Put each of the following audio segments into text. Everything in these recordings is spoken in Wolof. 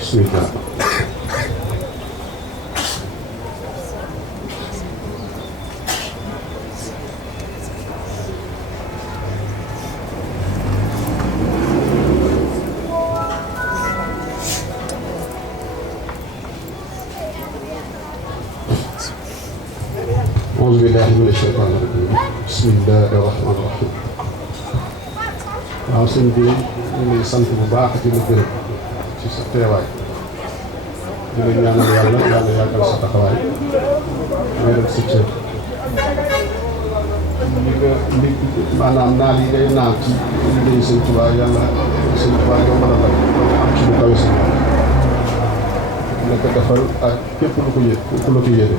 بسم الله. أعوذ بالله من الشيطان الرجيم. بسم الله الرحمن الرحيم. waaw sëñ bi ñu ngi sant bu baax di la gërëm ci sa teewaay di la ñaanal yàlla yàlla yàggal sa taxawaay wéral sa cër li maanaam naal yi ngay naal ci liggéey sëñ Tuubaa yàlla sëñ Tuubaa yow mën a la am ci lu kawe sa la ko defal ak képp lu ko yëg ku la ko yéene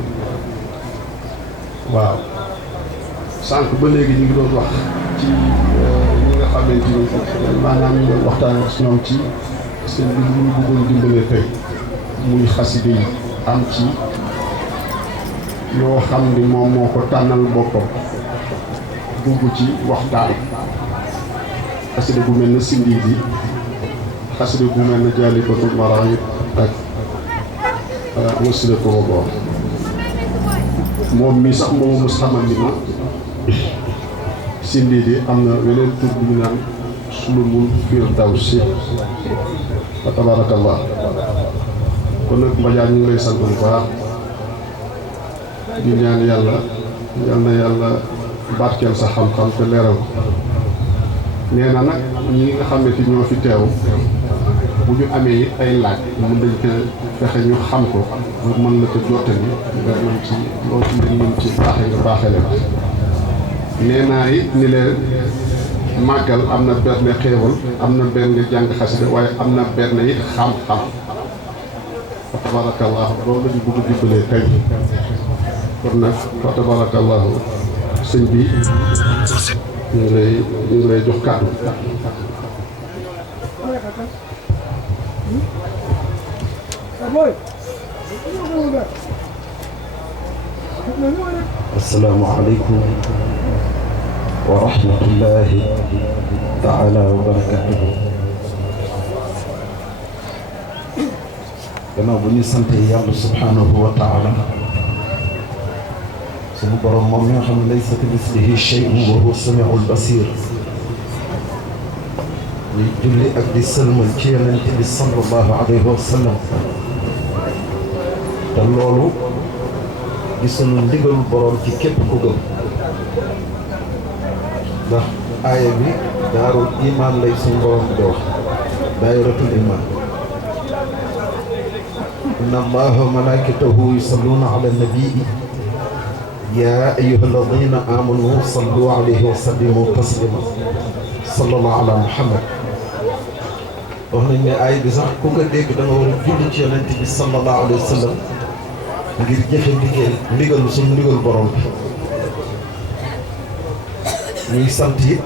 waaw sànq ba léegi ñu ngi doon wax ci ñi nga xamante ni maanaam ñu doon waxtaan ak ñoom ci seen bi ñu bëggoon dimbalee tey muy xaside yi am ci yoo xam ni moom moo ko tànnal boppam dugg ci waxtaan xaside bu mel na sindi bi xaside bu mel na Jaalibatul Maraayib ak Wasilatu Rabbah moom mii sax moom mos xamal ni ma sindi di am na weneen tur bu ñu naan Sulumul Firdawsi wa tabarakallah kon nag Mbadiane ñu ngi lay sant bu baax di ñaan yàlla yal na yàlla barkeel sa xam-xam te leeral nee na nag ñi nga xamante ñoo fi teew bu ñu amee it ay laaj mën dañ ko fexe ñu xam ko pour mën la ko jottali nga mën ci loo ci mën ci baaxe nga baaxee leen nee naa it ni leen màggal am na benn xéewal am na benn jàng xasida waaye am na benn it xam-xam fa tabarakallahu loolu la ñu bëgg dimbalee tey kon nag fa tabarakallahu sëñ bi ñu ngi lay jox kàddu السلام عليكم ورحمة الله تعالى وبركاته. gannaaw bu ñu sant yàlla subhanahu wa taala suñu borom moom mi nga xam ne laysa kamislihi shay'un wa huwa samiul basir ñuy julli ak di sëlmal ci yonent bi sallallahu alayhi wa sallam te loolu gisuñu ndigalu borom ci képp ku gëm ndax aaya bi daarul iman lay suñu borom di wax daayiratul iman inna allaha wa malaikatahu yusalluna ala nabii ya ayyuha alladina amanu sallu alayhi wa sallimu taslima sallallahu ala muhammad wax nañ ne aaya bi sax ku ko dégg da nga war a julli ci yonent bi sallallahu alayhi wa sallam ngir jëfe ndigalu suñu ndigal borom bi ñuy sant it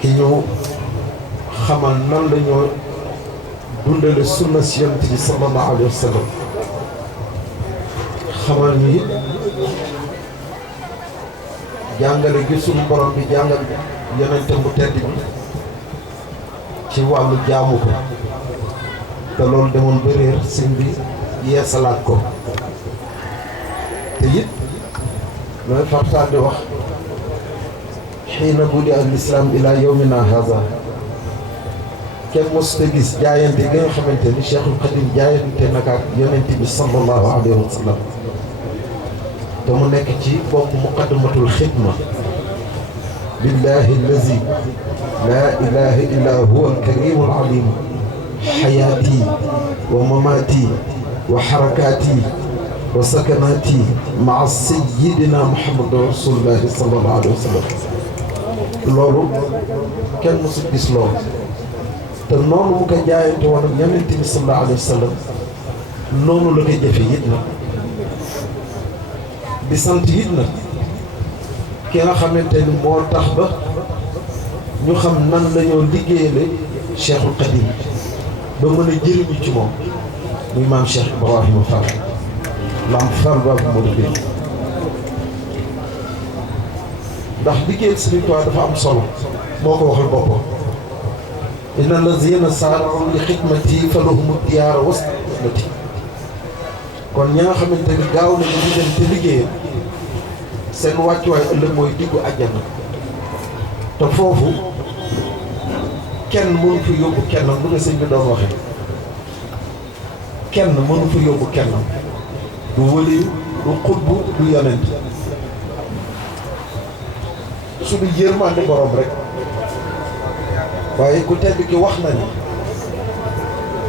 ki ñëw xamal nan la ñoo dundale sunna si yonent bi sallallahu alayhi wa sallam xamal ni jàngale gi suñu borom bi jàngal yonentam bu tedd bi ci wàllu jaamu ko te loolu demoon ba réer sëñ bi yeesalaat ko te it looy fartaan di wax xiina budi al islam ila yawmina haza kenn mosut a gis jaayante gi nga xamante ni Cheikhul Khadim jaayante nag ak yonent bi sallallahu alayhi wa sallam te mu nekk ci bopp muqaddamatul xidma billahi allazi laa ilaha illa huwa alkarimu alalim xayaati wa mamaati wa xarakaati wa sakanaati maa sayyidina Muhammad rasulullahi sallallahu alayhi wa sallam loolu kenn mësul gis loolu te noonu mu ko jaayante woon ak Yonent bi sallallahu alayhi wa sallam noonu la koy jëfe it na di sant it na ki nga xamante ni moo tax ba ñu xam nan lañoo liggéeyale Cheikhul Khadim ba mën a jëriñu ci moom muy maam Cheikh Ibrahima Fall Lamp Fall baabu moo liggéey ndax liggéeyal Sëriñ Tuubaa dafa am solo moo ko waxal boppam inna lazina saara'u li xidmati fa lahumu diyaara wasnati kon ña nga xamante ni gaaw nañu di dem te liggéeyal seen wàccuwaay ëllëg mooy diggu àjjana te foofu kenn mënu fi yóbbu kenn bu nga sëñ bi doon waxe kenn mënu fi yóbbu kenn du wëli du xutbu du yonent suñu yërmande borom rek waaye ku tedd ki wax na ni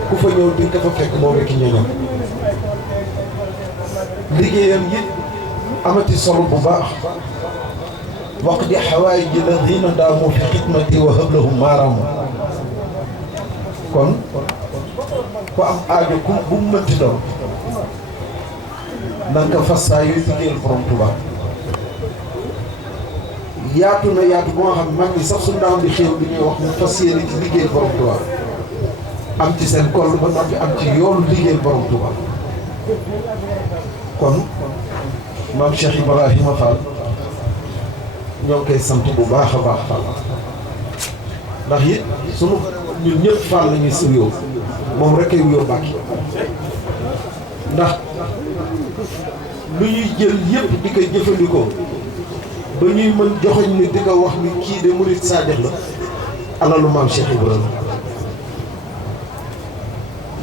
ku fa ñëw di nga fa fekk moom rek ñoñam liggéeyam yi amati solo bu baax wax di xawaay ji la diina daamu fi xidmati wa hablahum maaraamu kon ku am aajo ku bu mu mënti doon na nga fas saa yuy liggéeyal borom Tuubaa yaatu na yaatu bu nga xam mag ñi sax suñu daaw di xéew bi ñuy wax mu fas yéene ci liggéeyal borom Tuubaa am ci seen koll ba noppi am ci yoonu liggéeyal borom Tuubaa kon maam Cheikh Ibrahima Fall ñoo ngi koy sant bu baax a baax Fall ndax it sunu ñun ñëpp Fall la ñuy suyoo moom rek ay wuyoo Mbàkke ndax lu ñuy jël yëpp di ko jëfandikoo ba ñuy mën joxoñ ni di ko wax ni kii de murit saadix la alalu maam Cheikh Ibrahima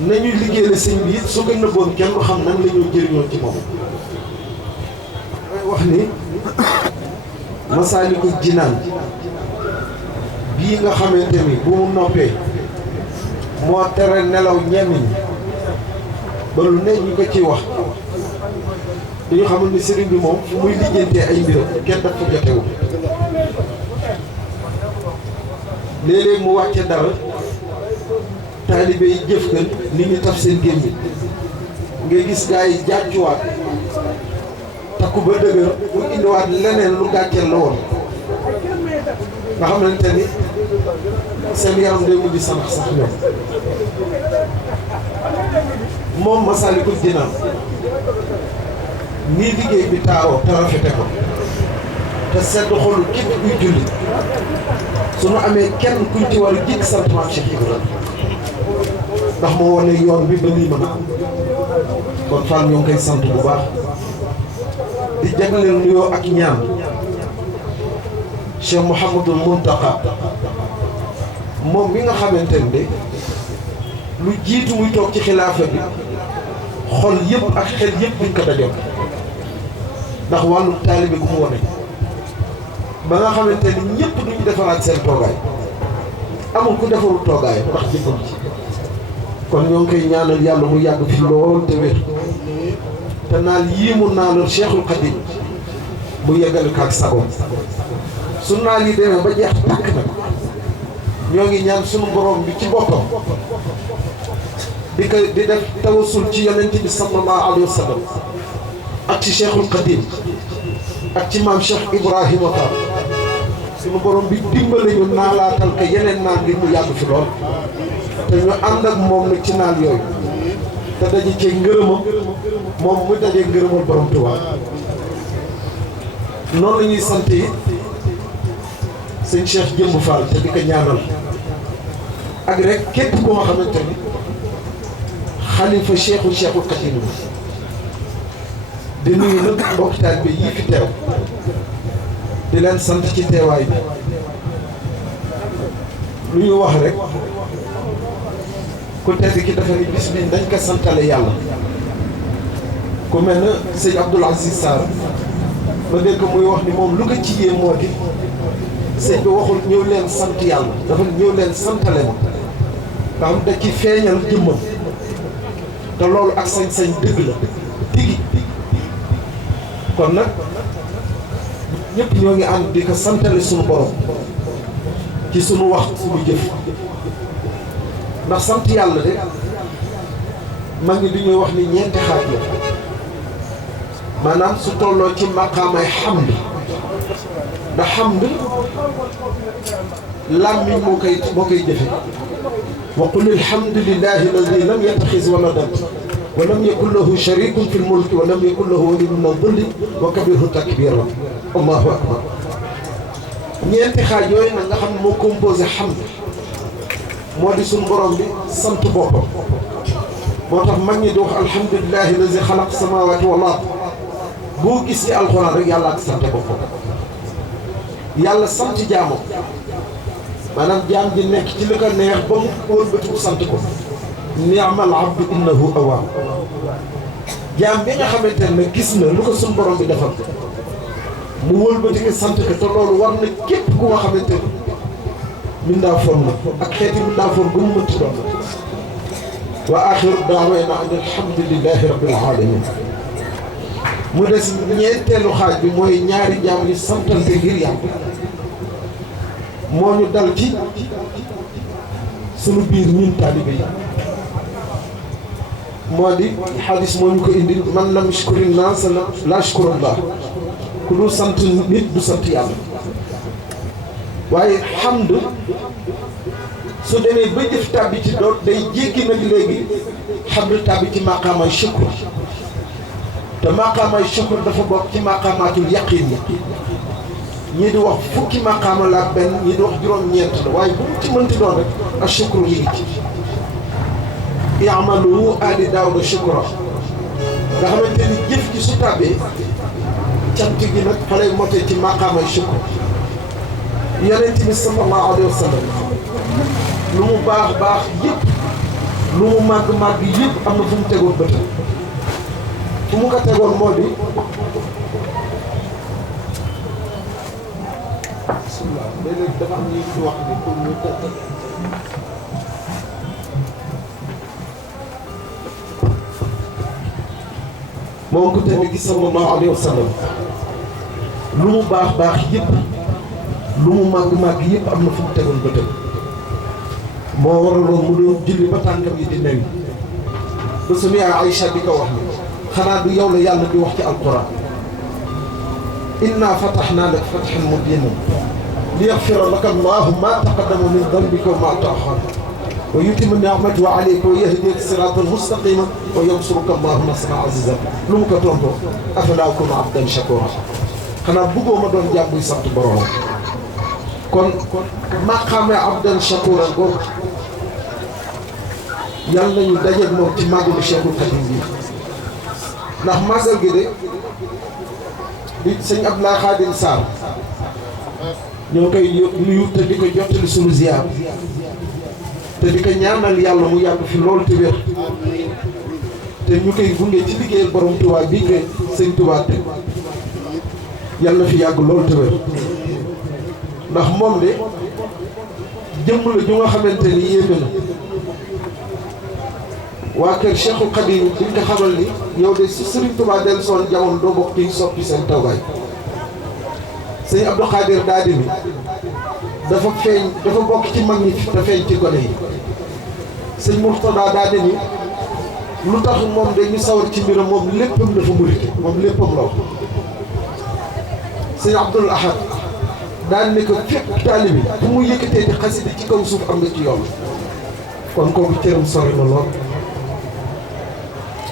nañuy liggéeyal sëñ bi it su ko nëbboon kenn du xam nan la ñoo jëriñoo ci moom wax ni Masaalikul Jinaan bii nga xamante ni bu mu noppee moo tere nelaw ñenn ñi ba lu ne ñu ko ciy wax dañu xamul ni sëriñ bi moom fu muy lijjantee ay mbiram kenn daf ko jotewu léeg-léeg mu wàcce dara taalibe yi jëf kan nit ñi taf seen gémmi ngay gis gaa yi jàccuwaat takku ba dëgër mu indiwaat leneen lu gàcceel la woon nga xamante ni seen yaram day mujj sanax sax ñoom moom Masaalikul Jinaan nii liggéey bi taaroo te rafete ko te sedd xolu képp kuy julli suñu amee kenn kuñ ci war a jikk sant maam Cheikh Ibrahima ndax moo wane yoon bi ba lii mën a am kon Fall ñoo ngi koy sant bu baax di jagleel nuyoo ak ñaan Cheikh Mouhamadul Mountakha moom mi nga xamante ne de lu jiitu muy toog ci xilaafa bi xol yëpp ak xel yëpp buñ ko dajoon ndax wàllu taalibe gu mu wane ba nga xamante ni ñëpp duñu defaraat seen toogaay amul ku defarul toogaay ndax jëppam ci kon ñoo ngi koy ñaanal yàlla mu yàgg fi lool te wér te naal yii mu naalal Cheikhul Khadim mu yeggale ko ak sagoom su naal yi demee ba jeex tàkk nag ñoo ngi ñaan sunu borom bi ci boppam di def tawassul ci yonent bi sallallahu alayhi wa sallam ak ci Cheikhul Khadim ak ci maam Cheikh Ibrahima Fall sunu borom bi dimbale ñu naalaatal ko yeneen naan li mu yàgg fi lool te ñu ànd ak moom nag ci naan yooyu te daje cee ngërëmam moom mu dajee ngërëmal borom Tuubaa noonu la ñuy sant yi sëñ Cheikh Jëmb Fall te di ko ñaanal ak rek képp koo xamante ni xalifa Cheikhul Khadim di nuyu nag mbokk taalibe yii fi teew di leen sant ci teewaay bi lu ñu wax rek ku tedd ki dafa ni bis bi dañ ko santale yàlla ku mel na sëñ Abdoul Aziz Sarr ba dégg ko muy wax ni moom lu ko ci yee moo di sëñ bi waxul ñëw leen sant yàlla dafa ñëw leen santale ma nga xam da ci feeñal jëmmam te loolu ak sañ-sañ dëgg la tigi kon nag ñëpp ñoo ngi ànd di ko santale suñu borom ci suñu wax suñu jëf ndax sant yàlla de mag ñi di ñuy wax ni ñeenti xaaj la maanaam su tolloo ci maqaamay xamd ndax xamd làmmiñ moo koy jëfe wa qul alhamdulillahi alladi lam yattaxiz waladan wa lam yakun lahu sharikun fi lmulki wa lam yakun lahu waliyyun min adulli wa kabirhu takbira allahu akbar ñeenti xaaj yooyu nag nga xam ne moo composé xamd moo di suñu borom bi sant boppam moo tax mag ñi di wax alhamdulillahi alladi xalaq samawati wal ard boo gis ci alxuraan rek yàlla ak sant boppam yàlla sant jaamam maanaam jaam ji nekk ci li ko neex ba mu wëlbatiku sant ko ni'mal abdu innahu awwaab jaam bi nga xamante ne gis na lu ko suñu borom bi defal mu wëlbatiku sant ko te loolu war na képp ku nga xamante ne mindaa foon na ak xeeti mindaa foon bu mu mënti doon wa axiru da'waana an alhamdulillahi rabbil alamin mu des ñeenteelu xaaj bi mooy ñaari jaam yi santante ngir yàlla moo ñu dal ci sunu biir ñun taalibe yi moo di xadis moo ñu ko indi man lam yashkuri naas laa yashkurullah ku dul sant nit du sant yàlla waaye xamd su demee ba jëf tàbbi ci doot day jéggi nag léegi xamd tàbbi ci maqaamay shukr te maqaamay shukr dafa bokk ci maqaamaatul yaqin yi ñii di wax fukki maqaama la ak benn ñii di wax juróom-ñeent la waaye bu mu ci mënti doon rek ak shukru mi ngi ci i'malu aali daawuda shukra nga xamante ni jëf ci su tàbbee cant gi nag fa lay motee ci maqaamay shukr yonent bi sallallahu alayhi wa sallam lu mu baax baax yëpp lu mu màgg màgg yëpp am na fu mu tegoon bëtam fu mu ko tegoon moo di léeg-léeg dafa am ñuy wax ni pour ñu tëdd moom ku tedd gi sallallahu alayhi wa sallam lu mu baax baax yëpp lu mu màgg màgg yëpp am na fu mu tegoon bëtam moo waraloon mu doon julli ba tànkam yi di newi ba suñu yaay Aïcha di ko wax ni xanaa du yow la yàlla di wax ci alquran inna fatahnaa laka fathan mubiinan liyaghfira laka Allahu maa taqaddama min dhanbika wa maa ta'akhkhara wa yutimma ni'matahu alayka wa yahdiyaka siraatan mustaqiiman wa yansuruka Allahu nasran aziizan lu mu ko tontoo afalaa akuunu abdan shakuuraa xanaa bëggoo ma doon jàmm buy sant borom kon maqaame abdan shakuuran googu yàlla nañu dajeeg moom ci màggalu Cheikhul Khadim bi ndax màggal gi de di sëñ Abdoulaye Khadim Sarr ñoo koy nuyu te di ko jottali sunu ziar te di ko ñaanal yàlla mu yàgg fi loolu te wér te ñu koy gunge ci liggéeyal borom Touba bii nga sëñ Touba te yàlla fi yàgg loolu te wér ndax moom de jëmm la ju nga xamante ni yéeme na waa kër Cheikhul Khadim di nga xamal ni yow de si Serigne Touba del soon jamono doo bokk ci soppi seen tawgaay sëñ Abdou Khadir daa di ni dafa feeñ dafa bokk ci mag ñi te feeñ ci gone yi sëñ Mourtada daa di ni lu tax moom dañu sawar ci mbiram moom léppam dafa murite moom léppam la wax sëñ Abdoul Ahad daa di ne ko fépp taalibi fu mu yëkkatee di xasida ci kaw suuf am nga ci yoon kon kooku cëram sori na lool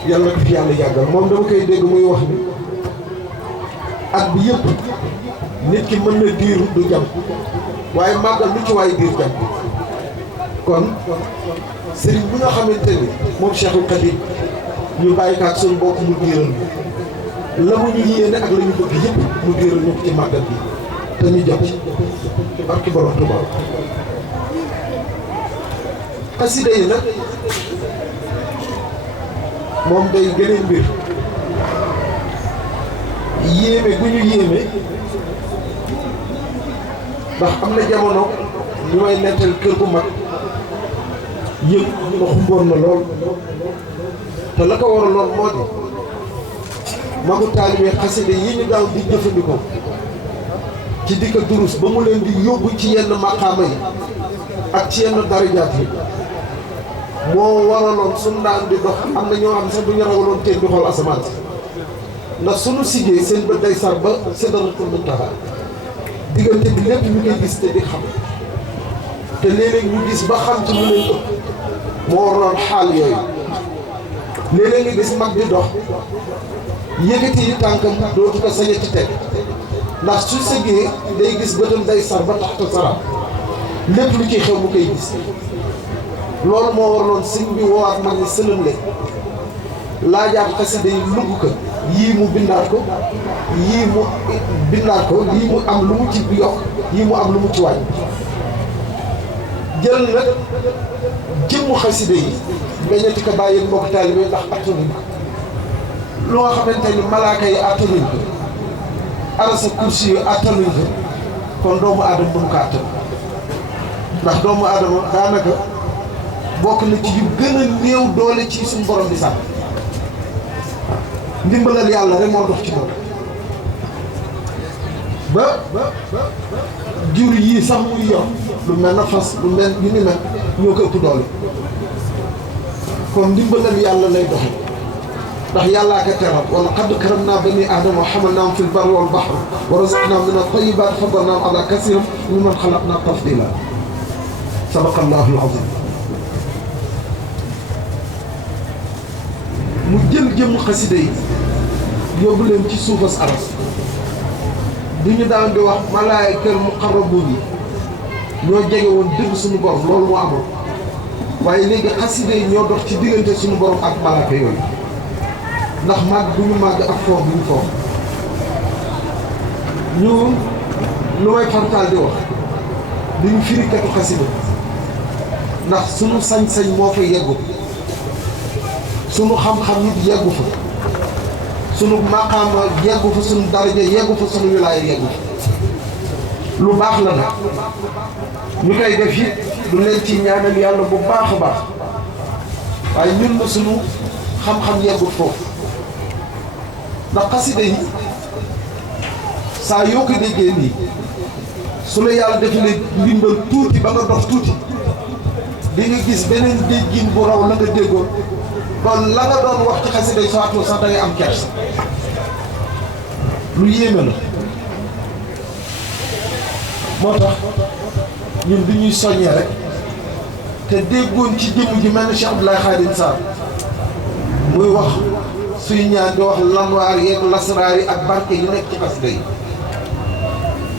yàlla ko fi yàlla yàggal moom dama koy dégg muy wax ni at bi yëpp nit ki mën na diir du jam waaye màggal lu ci waaye diir jam kon sëriñ bi nga xamante ni moom Cheikhul Khadim ñu bàyyi ko ak suñu bopp mu diiral la mu ñu yéene ak la ñu bëgg yëpp mu diiral ñu ko ci màggal bi te ñu jot ci barki borom Tuuba xasida yi nag moom day gënee mbir yéeme gu ñu yéeme ndax am na jamono ñu may nettal kër gu mag yëpp ma xumboon na lool te la ko waraloon moo di magu taalibe xasida yi ñu daaw di jëfandikoo ci dikka durus ba mu leen di yóbbu ci yenn maqaama yi ak ci yenn darajaat yi moo waraloon suñu daan di dox am na ñoo xam sax bu ñu rawaloon teen di xool asamaan si ndax suñu siggee seen bët day sar ba Sidratul Muntaha diggante bi lépp ñu koy gis te di xam te léeg-léeg ñu gis ba xam ci lu leen ëpp moo waraloon xaal yooyu léeg-léeg nga gis mag di dox yëkkati yi tànkam dootu ko sañati teg ndax su sëggee day gis bëtam day sar ba tax te sara lépp lu ciy xew mu koy gis loolu moo waraloon sëñ bi woowaat mag ni sëlëm le laajaat xasida yi lugg ko yii mu bindaat ko yii mu bindaat ko yii mu am lu mu ci yokk yii mu am lu mu ci wàññi jël nag jëmmu xasida yi meññati ko bàyyi mbokk taalibe ndax attanuñ ko loo xamante ni malaaka yi attanuñ ko arasa kursi yi attanuñ ko kon doomu aadama mënu ko attan ndax doomu aadama daanaka bokk na ci yu gën a néew doole ci suñu borom di sànq ndimbalal yàlla rek moo dox ci moom ba jur yii sax muy yor lu mel na fas lu mel yu ni mel ñoo ko ëpp doole kon ndimbalal yàlla lay doxe ndax yàllaa ko teral wala qad karamnaa banii aadama wa hamalnaahum fil barri wal bahri wa razaqnaahum mina t-tayyibaati wa faddalnaahum alaa kasiirin mimman xalaqnaa tafdiilaa sadaqallaahul aziim mu jël jëmm xasida yi yóbbu leen ci suufas aras du ñu daan di wax malaayikal muqarrabuun yi ñoo jege woon dëgg suñu borom loolu moo amoon waaye léegi xasida yi ñoo dox ci diggante suñu borom ak malaaka yooyu ndax màgg bu ñu màgg ak foofu bu ñu foofu ñu lu may fartaal di wax duñu firikatu xasida ndax suñu sañ-sañ moo fa yeggu sunu xam-xam nit yeggu fa sunu maqaama yeggu fa sunu daraja yeggu fa sunu wilaaya yeggu fa lu baax la nag ñu koy def it du leen ci ñaanal yàlla bu baax a baax waaye ñun na sunu xam-xam yeggut foofu ndax xasida yi saa yoo ko déggee nii su la yàlla defalee ndimbal tuuti ba nga dox tuuti di nga gis beneen déggin bu raw la nga déggoon kon la nga doon wax ci xasida yi sax da ngay am kersa lu yéeme la moo tax ñun du ñuy soññee rek te déggoon ci jëmm ji mel ni Cheikh Abdoulaye Khadim Sarr muy wax suy ñaan di wax lanwaar yeeg lasraar yi ak barke yi nekk ci xasida yi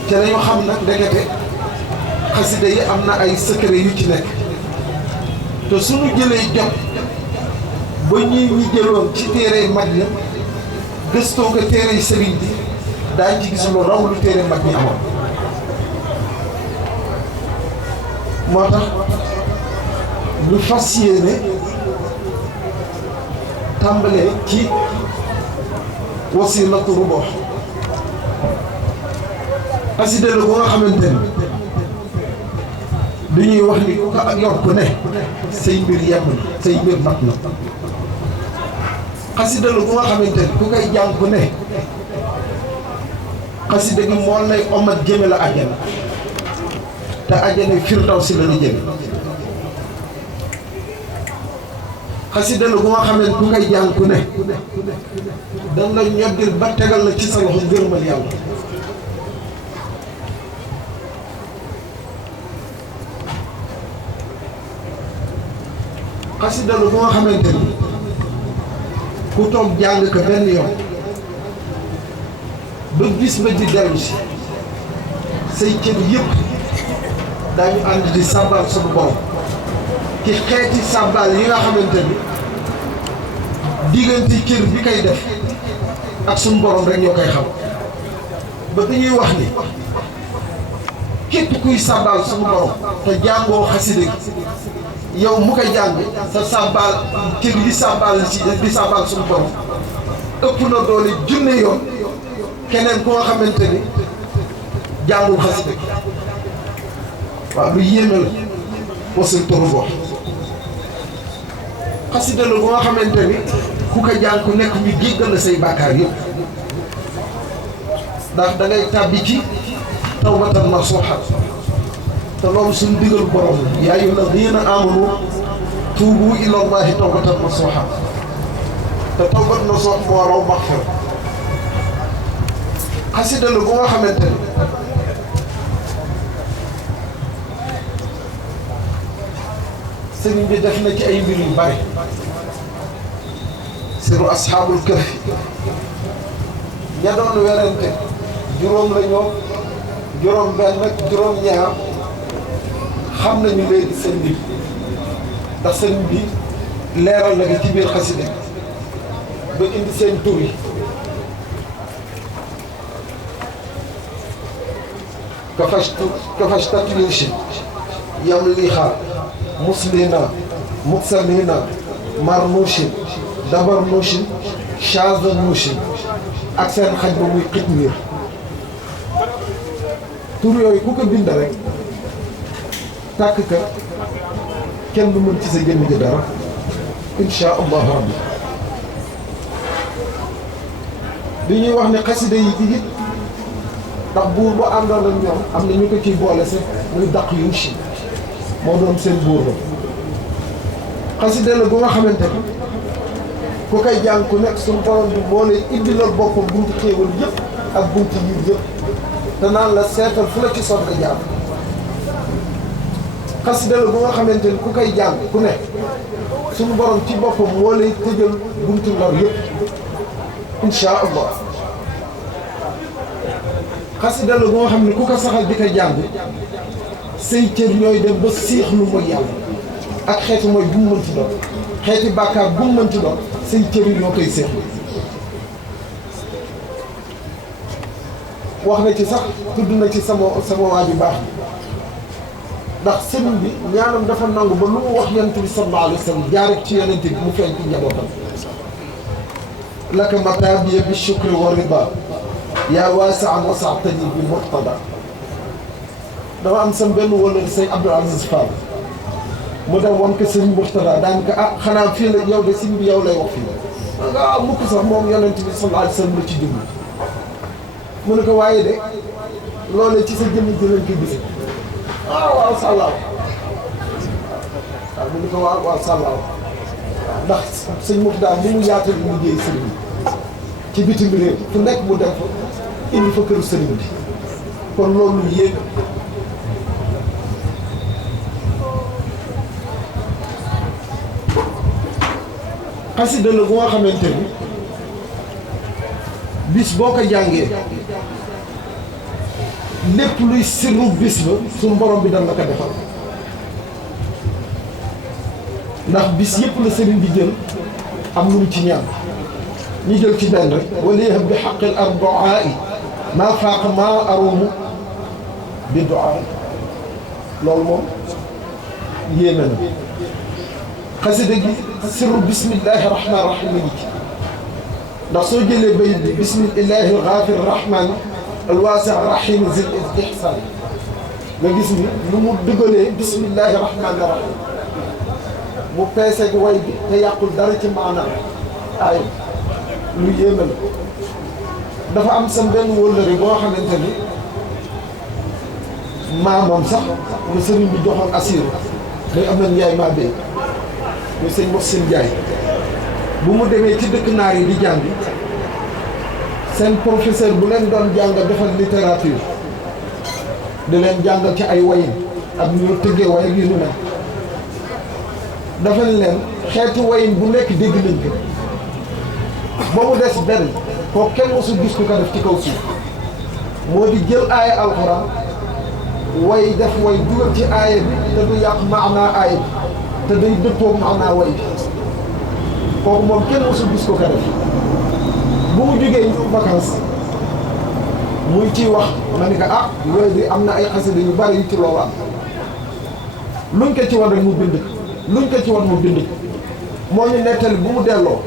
te dañu xam nag ndekete xasida yi am na ay secret yu ci nekk te suñu jëlee jot ba ñuy ñi jëloon ci téere mag ña gëstoo ko téere sëriñ bi daañ ci gis lu raw lu téere mag ñi amoon moo tax ñu fas yéene tàmbalee ci wasilatu rubuh xasida la bu nga xamante ni du ñuy wax ni ku ko ak yor ku ne say mbir yemm na say mbir mat na xasida la bu nga xamante ni ku koy jàng ku ne xasida gi moo lay omat jëme la àjjana te àjjana firdawsi la la jëme xasida la bu nga xamante ku koy jàng ku ne dana la ñoddil ba tegal la ci sa loxo ngërëmal yàlla xasida la bu nga xamante ni ku toog jàng ko benn yoon ba gis ba di dellu si say cër yëpp daañu ànd di sàbbal suñu borom ci xeeti sàbbal yi nga xamante ni diggante cër bi koy def ak suñu borom rek ñoo koy xam ba dañuy wax ni képp kuy sàbbal suñu borom te jàngoo xasida gi yow mu koy jàng sa sàbbaal cër yi sàbbaal ci di sàbbaal suñu borom ëpp na doole junne yoon keneen ku nga xamante ni jàngul xasida gi waaw lu yéeme la wasilatu rubuh xasida la bu nga xamante ni ku ko jàng ku nekk ñu jéggal la say bàkkaar yëpp ndax da ngay tàbbi ci tawbatan nasuha te loolu suñu digal borom yaa ayyuha alladina amanu tuubu ila allahi tawbatan nasuha te tawbat nasuha moo raw maxfira xasida la bu nga xamante ni sëriñ bi def na ci ay mbir yu bari siru asxaabul kahfi ña doon werante juróom la ñoo juróom benn ak juróom ñaar xam nañu léegi seen mbir ndax sëriñ bi leeral na ko ci biir xasida ba indi seen tur yi kafashtat yuushi yam liixaa muslina muksamina marnushin dabarnushin chazanushin ak seen xaj ba muy xitmir tur yooyu ku ko bind rek tàkk ka kenn du mën ci sa jëmm ji dara insha allahu rabbi li ñuy wax ne xasida yi ci it ndax buur bu àndoon ak ñoom am na ñu ko ciy boole sax muy daq yu chi moo doon seen buur la xasida la bu nga xamante ni ku koy jàng ku nekk suñu borom bi moo lay indilal boppam buntu xéewal yëpp ak buntu yiw yëpp te naan la seetal fu la ci soog a jàng xasida la bu nga xamante ni ku koy jàng ku nekk suñu borom ci boppam moo lay tëjal buntu lor yëpp insha allah xasida la bu nga xam ne ku ko saxal di ko jàng say cër ñooy dem ba siix lu mooy yàlla ak xeetu mooy bu mu mënti doon xeeti bàkkaar bu mu mënti doon say cër yi ñoo koy seexlu wax na ci sax tudd na ci sama waa ju baax bi ndax sëriñ bi ñaanam dafa nangu ba lu mu wax yonent bi sallallahu alayhi wa sallam jaaree ci yonent bi mu feeñ ci njabootam laka mataabiya bi shukri wa rida yaa waasi'an wasa'tani bi muqtada dama am sam benn wëllëg sëñ Abdou Aziz Fall mu dem wan ko sëñ Muxtada daan ko xanaa fii la yow de sëñ bi yow lay wax fii nga mukk sax moom yonent bi sallallahu alayhi wa sallam la ci jublu mu ne ko waaye de loolee ci sa jëmm ji lañ ko gis waaw sàllaaw waaw mu ne ko waaw sàllaaw ndax sëñ Muxtada li mu yaatal liggéey sëriñ bi ci bitim réew fu nekk mu dem fa indi fa këru sëriñ bi kon loolu yéeg xasida la bu nga xamante ni bis boo ko jàngee lépp luy sirru bis ba suñu borom bi dana la ko defal ndax bis yëpp la sëriñ bi jël am lu mu ci ñaan ñu jël ci benn rek wala yahab bi xaqil arbaai maa faaqa maa arumu bi duaa loolu moom yéeme na xasida gi sirru bismillahi rahmaani rahim yi ci ndax soo jëlee bayit bi bismillahi alxaafir rahmaan alwaasi rahim zil ihsaan nga gis ni lu mu dugalee bismillahi rahmaani rahim mu peese gi way bi te yàqul dara ci maanaam ay lu yéeme la dafa am sam benn wóllëre boo xamante ni maamam sax mu sëriñ bi joxoon asiru day am na njaay maa béy muy sëñ Moussa Ndiaye bu mu demee ci dëkk naar yi di jàng seen professeur bu leen doon jàng defal littérature di leen jàngal ci ay wayin ak ñu tëggee way ak yu nu mel dafa leen xeetu wayin bu nekk dégg nañ ko ba mu des benn koo kenn mosul gis ku ko def ci kaw suuf moo di jël aaya alxuraan way def way dugal ci aaya bi te du yàq maanaa aaya bi te day dëppoo maanaa way bi kooku moom kenn mosul gis ko ko def bu mu jógee vacances muy ciy wax ma ni ko yooyu di am na ay xasida yu bari yu ci loolu am luñ ko ci war rek mu bind luñ ko ci war mu bind moo ñu nettali bu mu delloo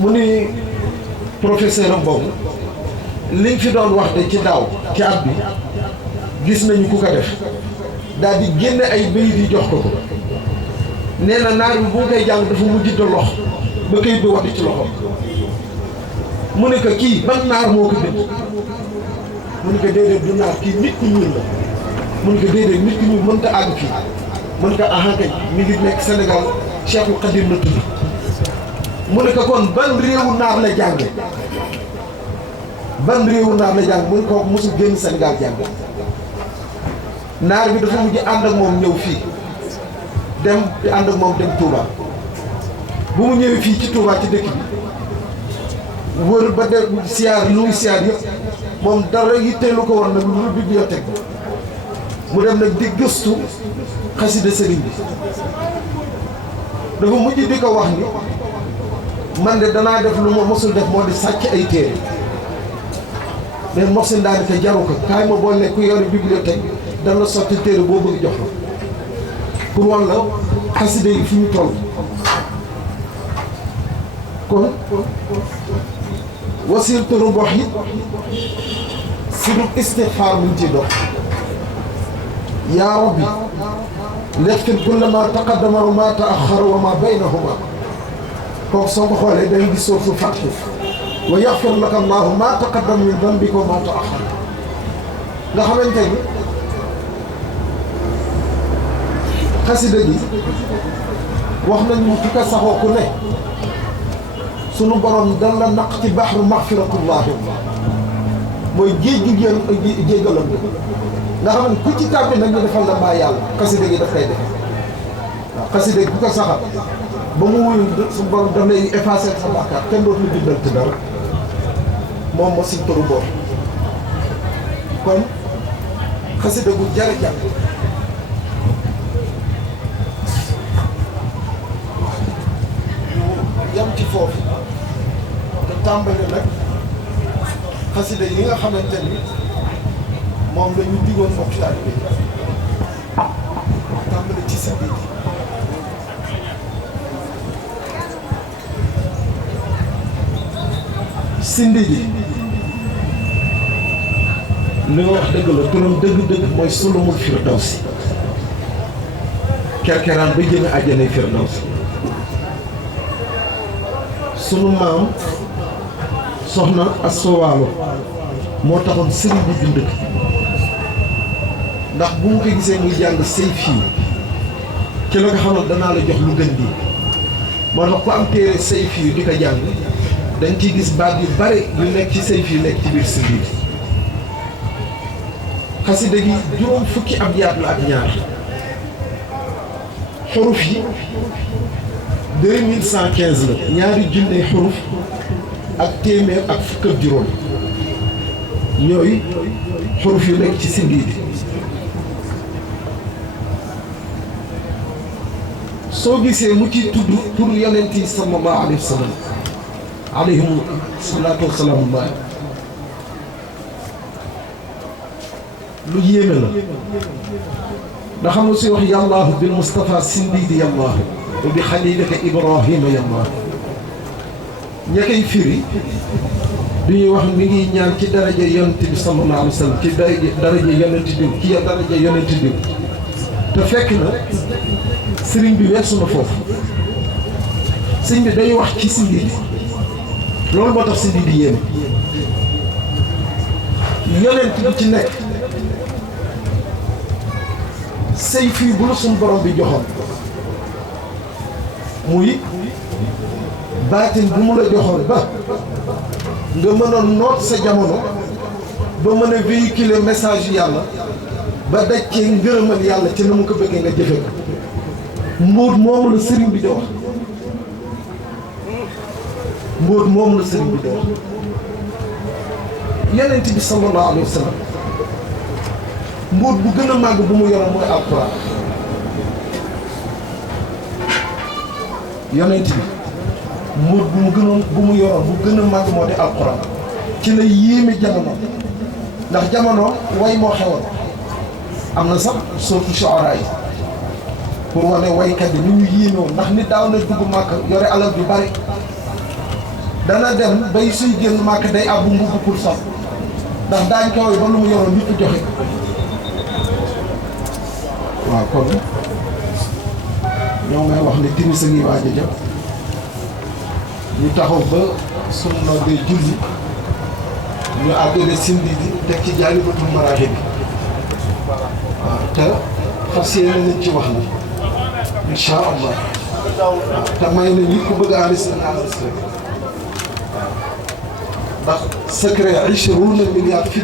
mu ni professeur am boobu liñ fi doon wax de ci daaw ci at bi gis nañu ku ko def daal di génne ay bayit yi jox ko nee na naar bi bu mu koy jàng dafa mujj de lox ba këyit bi wadd ci loxo mu ne ko kii ban naar moo ko bind mu ne ko déedéet du naar kii nit ku ñuul la mu ne ko déedéet nit ku ñuul mënta àgg fii mu ne ko ahankay mi ngi nekk Sénégal Cheikhul Khadim la tudd mu ne ko kon ban réewu naar la jànge ban réewu naar la jàng mu ne ko mosul génn Sénégal jàng naar bi dafa mujj ànd ak moom ñëw fii dem di ànd ak moom dem Touba bu mu ñëwee fii ci Touba ci dëkk bi wër ba de siyaar lu muy siyaar yëpp moom dara yitteelu ko woon nag lu bibliothèque mu dem nag di gëstu xasida sëriñ bi dafa mujj di ko wax ni man de danaa def lu ma mosul def moo di sàcc ay téere mais mosin daal di ko jaru ko kaay ma boole ku yore bibliothèque dana la sotti téere boo bëgg jox la pour wan la xasida yi fi ñu toll kon wasiltu rubox yi sunu istixfaar mu ci dox yaa rabbi lexfir kulla ma taqaddama wa ma taaxara wa ma baynahuma kooku soo ko xoolee day gis soofu Faatiha wa yaxfir laka allahu ma taqaddama min dambika wa ma taaxara nga xamante ni xasida gi wax nañu fi ko saxoo ku ne sunu borom dan la naq ci baxru maxfiratullahi mooy géej gi jéggalam nga xam ne ku ci tàbbi nag ñu defal la mbaa yàlla xasida gi daf koy def waaw xasida gi ku ko saxal ba mu wuyu su borom daf lay effacer sa bàkkaar kenn dootu la bindal ci dara moom moo siñ toru boor kon xasida gu jare jàng yam ci foofu te tàmbali nag xasida yi nga xamante ni moom la ñu digoon mbokk taalibe bi tàmbali ci sindi ji sindi ji li nga wax dëgg la turam dëgg-dëgg mooy sulumul firdawsi kerkeraan ba jëme àjjanay firdawsi sunu maam soxna Asta Waalo moo taxoon sëriñ bi bind ko ndax bu mu ko gisee muy jàng say fii ci la nga xam ne danaa la jox lu gën di moo tax ku am téere say fii di ko jàng dañ ciy gis baat yu bare yu nekk ci say fii nekk ci biir si biir xasida gi juróom fukki abyaat la ak ñaar xuruf yi 2115 la ñaari junne xuruf ak téeméer ak fukk ak juróom ñooy xuruf yu nekk ci sindi bi soo gisee mu ci tudd pour yonent yi sallallahu alayhi wa sallam alayhim salaatu wa salaamu lu yéeme la ndax xam nga si wax yàllaahu bil Mustafa sindidi yàllaahu wa bi xalilika Ibrahima yàllaahu ña koy firi du ñuy wax mi ngi ñaan ci daraja yonent bi sallallahu alayhi wa sallam ci daraja yonent diw ci daraja yonent diw te fekk na sëriñ bi weesu na foofu sëriñ bi day wax ci sindidi loolu moo tax sindidi yéeme yonent bi ci nekk say fii bu la suñu borom bi joxoon muy baatin bu mu la joxoon ba nga mën a noot sa jamono ba mën a véhiculer message yàlla ba daj cee ngërëmal yàlla ci na mu ko bëggee nga jëfe ko mbóot moomu la sëriñ bi di wax mbóot moomu la sëriñ bi di wax yonent bi sallallahu alayhi wa sallam mbóot bu gën a màgg bu mu yoroon mooy alquran yonent bi mbóot bu mu yoroon bu gën a màgg moo di alquran ci la yéeme jamono ndax jamono way moo xewoon am na sax surtout shu'ara yi pour wane waykat yi ni ñu yéemewoon ndax nit daaw na dugg màkk yore alal ju bari dana dem bay suy génn màkk day àbbu mbubb pour sax ndax daañ ko way ba lu mu yoroon nit joxe ko waaw kon ñoo may wax ne timis a ngi waaj a jot ñu taxaw ba sunu noddee julli ñu àggale sindi di teg ci jaalibatul maraaxib bi waaw te fas yéene nañ ci wax na incha allah waaw te may na ñi ko bëgg a enregistré nga enregistré waaw ndax secret 20 milliards